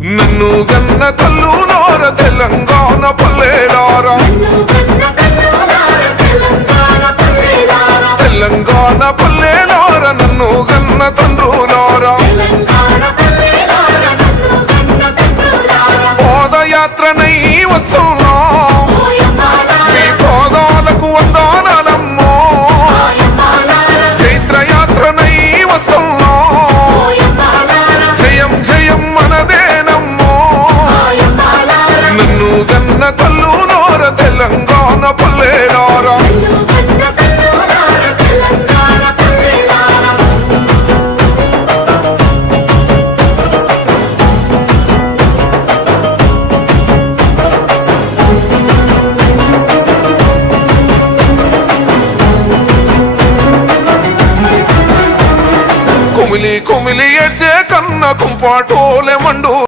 నన్ను గన్న తల్లులార తెలంగాణ పల్లెలారా తెలంగాణ పల్లెలార నన్ను గన్న తండ్రులారా పాదయాత్రనై వస్తున్నా మీ పాదాలకు వందనాలమ్మో చైత్రయాత్రనై వస్తున్నా జయం జయం మనదేనమ్మో నన్ను గన్న తల్లులార తెలంగాణ పల్లెలారా కుమిలి కుమిలి ఏడ్చే కన్న కుంపాటోలే మండు